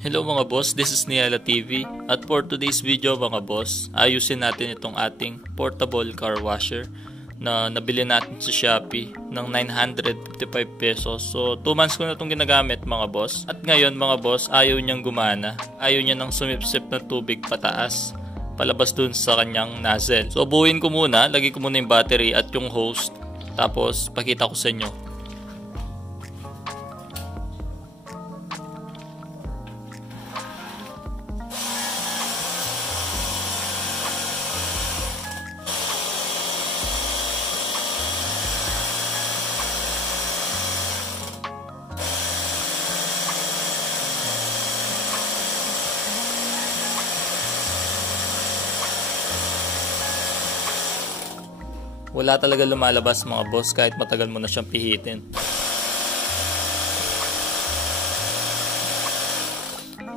Hello mga boss, this is Niela TV at for today's video mga boss, ayusin natin itong ating portable car washer na nabili natin sa Shopee ng 955 pesos. So 2 months ko na itong ginagamit mga boss at ngayon mga boss ayaw niyang gumana, ayaw niya ng sumipsip na tubig pataas palabas dun sa kanyang nozzle. So buuin ko muna, lagay ko muna yung battery at yung hose tapos pakita ko sa inyo. Wala talaga lumalabas mga boss kahit matagal mo na siyang pihitin.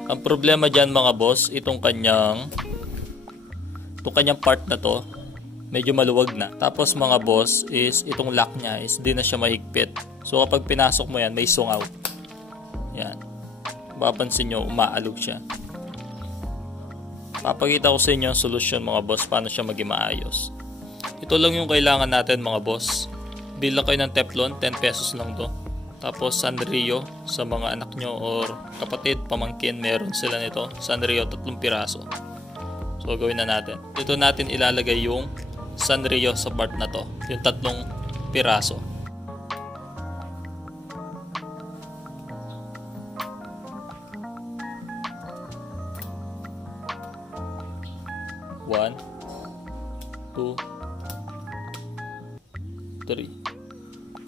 Ang problema dyan mga boss, itong kanyang part na to, medyo maluwag na. Tapos mga boss is itong lock niya is di na siya mahigpit. So kapag pinasok mo yan, may sungaw. Yan. Mapapansin nyo, umaalog siya. Papakita ko sa inyo ang solusyon mga boss, paano siya maging maayos. Ito lang yung kailangan natin mga boss. Bili lang kayo ng Teflon, 10 pesos lang to. Tapos Sanrio sa mga anak nyo or kapatid, pamangkin, meron sila nito. Sanrio 3 piraso. So gawin na natin. Dito natin ilalagay yung Sanrio sa part na to. Yung 3 piraso. One, 2, 3.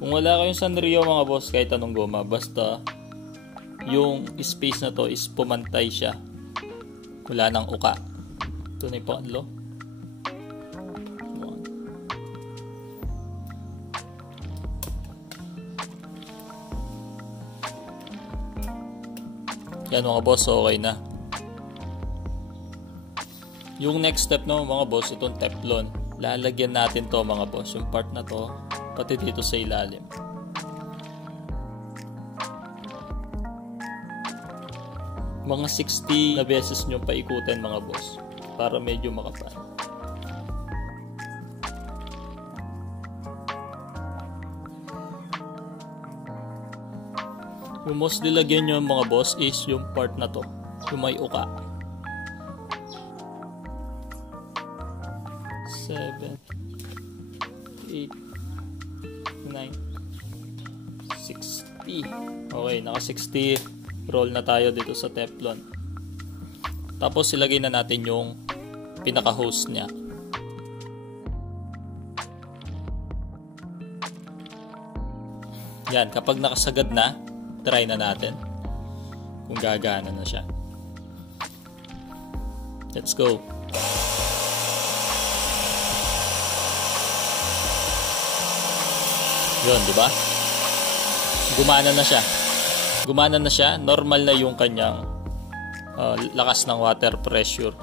Kung wala kayong Sanrio mga boss, kahit anong goma, basta yung space na to is pumantay siya, wala nang uka. Ito na yung pangatlo. Yan mga boss, okay na. Yung next step na mga boss, itong Teflon. Lalagyan natin to mga boss, yung part na to, pati dito sa ilalim. Mga 60 na beses nyo paikutin mga boss, para medyo makapal. Yung most nilagyan nyo mga boss is yung part na to, yung may uka. 7, 8, 9, 60. Okay, naka 60 roll na tayo dito sa Teflon. Tapos ilagay na natin yung pinaka-hose niya. Yan, kapag nakasagad na, try na natin kung gagana na siya. Let's go. Yun, di ba? Gumana na siya. Gumana na siya. Normal na yung kanyang lakas ng water pressure.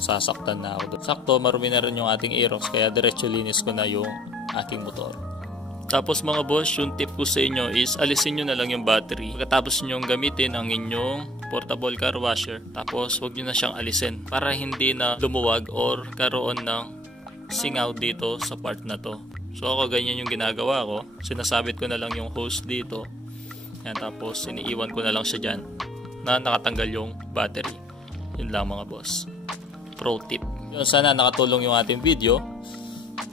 Sasaktan na ako doon. Sakto, marumi na rin yung ating Aerox, kaya diretso linis ko na yung ating motor. Tapos mga boss, yung tip ko sa inyo is alisin nyo na lang yung battery. Pagkatapos nyo gamitin ang inyong portable car washer, tapos huwag nyo na siyang alisin para hindi na lumuwag or karoon ng singaw dito sa part na to. So ako ganyan yung ginagawa ko. Sinasabit ko na lang yung hose dito. Yan, tapos iniiwan ko na lang siya dyan na nakatanggal yung battery. Yun lang mga boss. Pro tip. Yun, sana nakatulong yung ating video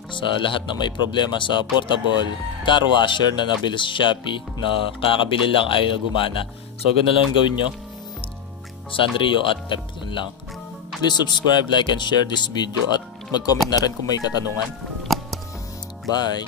sa lahat na may problema sa portable car washer na nabili sa Shopee na kakabili lang ayaw na gumana. So ganoon lang gawin nyo. Sanrio at Teflon lang. Please subscribe, like, and share this video at mag-comment na rin kung may katanungan. Bye!